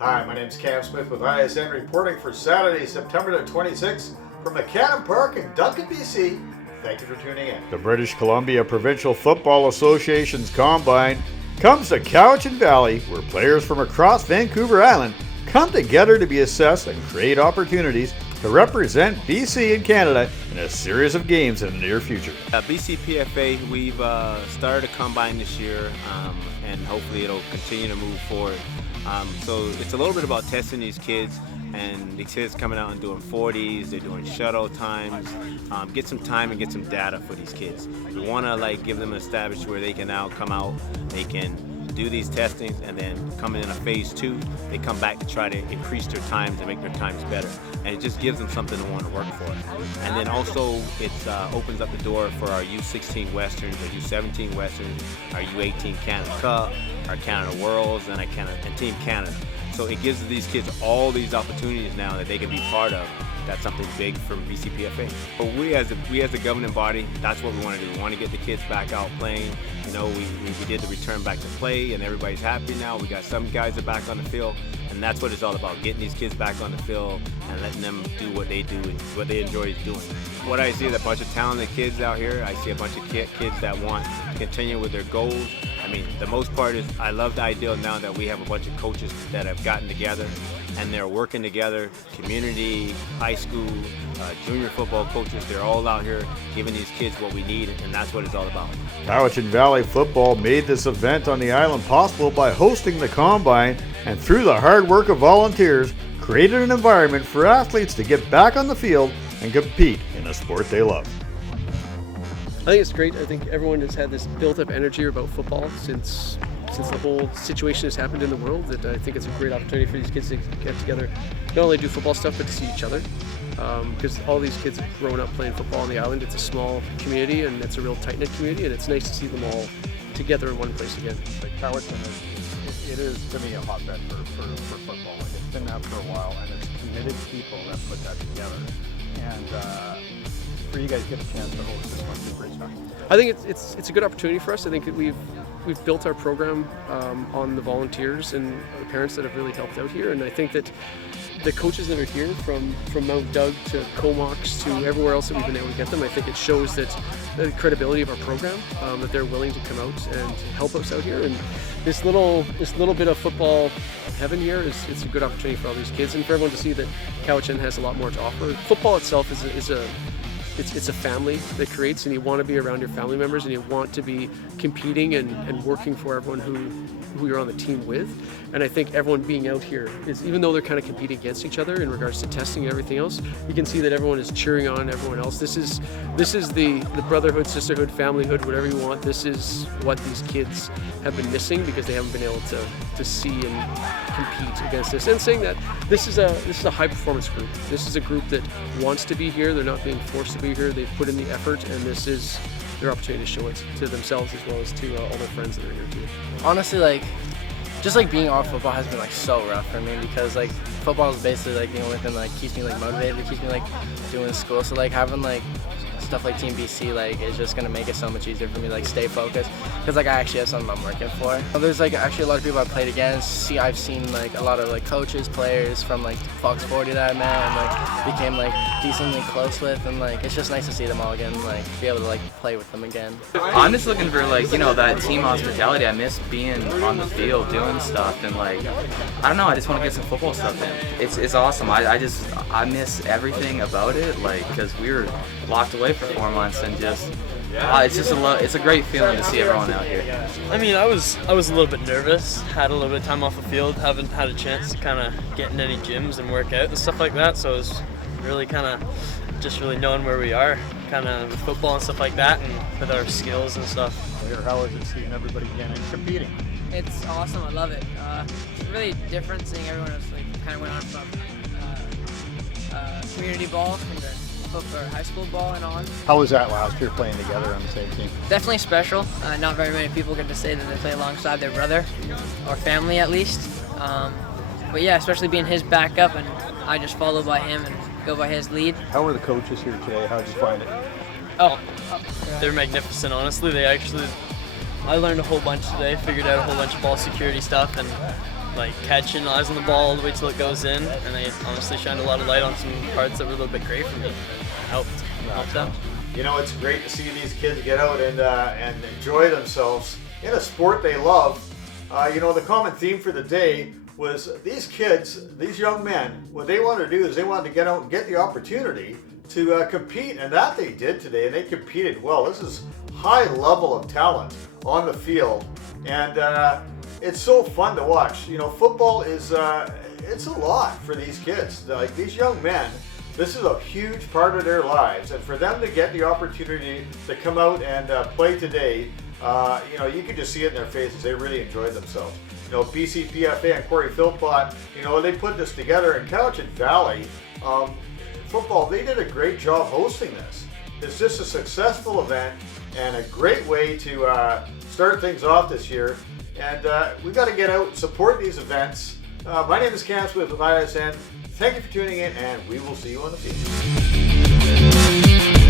Hi, my name is Cam Smith with ISN reporting for Saturday, September the 26th from McCannon Park in Duncan, BC. Thank you for tuning in. The British Columbia Provincial Football Association's Combine comes to Cowichan Valley, where players from across Vancouver Island come together to be assessed and create opportunities to represent BC and Canada in a series of games in the near future. BCPFA, we've started a combine this year, and hopefully it'll continue to move forward. So it's a little bit about testing these kids, and these kids coming out and doing 40s, they're doing shuttle times, get some time and get some data for these kids. We want to give them an established where they can now come out, they can do these testings, and then coming in a phase 2, they come back to try to increase their times and make their times better. And it just gives them something to want to work for. And then also it opens up the door for our U16 Westerns, our U17 Westerns, our U18 Canada Cup, our Canada Worlds, and Team Canada. So it gives these kids all these opportunities now that they can be part of. That's something big from BCPFA. But we as a governing body, that's what we want to do. We want to get the kids back out playing. You know, we did the return back to play, and everybody's happy now. We got some guys that are back on the field, and that's what it's all about, getting these kids back on the field and letting them do what they do and what they enjoy doing. What I see is a bunch of talented kids out here. I see a bunch of kids that want to continue with their goals. I mean, the most part is I love the idea now that we have a bunch of coaches that have gotten together and they're working together, community, high school, junior football coaches, they're all out here giving these kids what we need, and that's what it's all about. Cowichan Valley Football made this event on the island possible by hosting the Combine, and through the hard work of volunteers, created an environment for athletes to get back on the field and compete in a sport they love. I think it's great. I think everyone has had this built-up energy about football since the whole situation has happened in the world, that I think it's a great opportunity for these kids to get together, not only do football stuff, but to see each other. Because all these kids have grown up playing football on the island. It's a small community, and it's a real tight-knit community, and it's nice to see them all together in one place again. Cowichan it is to me a hotbed for football. It's been that for a while, and it's committed people that put that together. And for you guys to get a chance to host this must be pretty special. I think it's a good opportunity for us. I think that we've built our program on the volunteers and the parents that have really helped out here, and I think that the coaches that are here, from Mount Doug to Comox to everywhere else that we've been able to get them, I think it shows that the credibility of our program, that they're willing to come out and help us out here. And this little bit of football heaven here it's a good opportunity for all these kids and for everyone to see that Cowichan has a lot more to offer. Football itself it's a family that creates, and you want to be around your family members, and you want to be competing and working for everyone who you're on the team with. And I think everyone being out here is, even though they're kind of competing against each other in regards to testing and everything else, you can see that everyone is cheering on everyone else. This is the brotherhood, sisterhood, familyhood, whatever you want. This is what these kids have been missing because they haven't been able to see and compete against this. And saying that this is a high performance group. This is a group that wants to be here. They're not being forced to be here. They've put in the effort, and this is their opportunity to show it to themselves as well as to all their friends that are here too. Honestly, just being off football has been so rough for me, because football is basically the only thing that keeps me motivated, keeps me doing school. So having stuff like Team BC is just gonna make it so much easier for me to stay focused, because I actually have something I'm working for. There's actually a lot of people I've played against. I've seen a lot of coaches, players from Fox 40 that I met and became decently close with, and it's just nice to see them all again, be able to play with them again. I'm just looking for that team hospitality. I miss being on the field doing stuff, and I don't know, I just want to get some football stuff in. It's awesome. I miss everything about it, because we were locked away for 4 months, and it's a great feeling to see everyone out here. I mean, I was a little bit nervous, had a little bit of time off the field, haven't had a chance to kind of get in any gyms and work out and stuff like that, so it was really kind of just really knowing where we are kind of with football and stuff like that, and with our skills and stuff. How is it seeing everybody again and competing? It's awesome. I love it. It's really different seeing everyone else kind of went on from community ball into high school ball and on. How was that last year playing together on the same team? Definitely special. Not very many people get to say that they play alongside their brother or family at least. But yeah, especially being his backup, and I just follow by him and go by his lead. How were the coaches here today? How did you find it? They're magnificent, honestly. I learned a whole bunch today, figured out a whole bunch of ball security stuff, and like catching eyes on the ball all the way till it goes in, and they honestly shined a lot of light on some parts that were a little bit gray for me. It helped out. You know, it's great to see these kids get out and enjoy themselves in a sport they love. You know, the common theme for the day was these kids, these young men, what they wanted to do is they wanted to get out and get the opportunity to compete, and that they did today, and they competed well. This is high level of talent on the field, and it's so fun to watch. You know, football is it's a lot for these kids. Like these young men, this is a huge part of their lives, and for them to get the opportunity to come out and play today, you know, you can just see it in their faces. They really enjoyed themselves. You know, BCPFA and Corey Philpott, you know, they put this together in Cowichan Valley. Football, they did a great job hosting this. It's just a successful event and a great way to start things off this year. And we've got to get out and support these events. My name is Cam Swift with ISN. Thank you for tuning in, and we will see you on the field.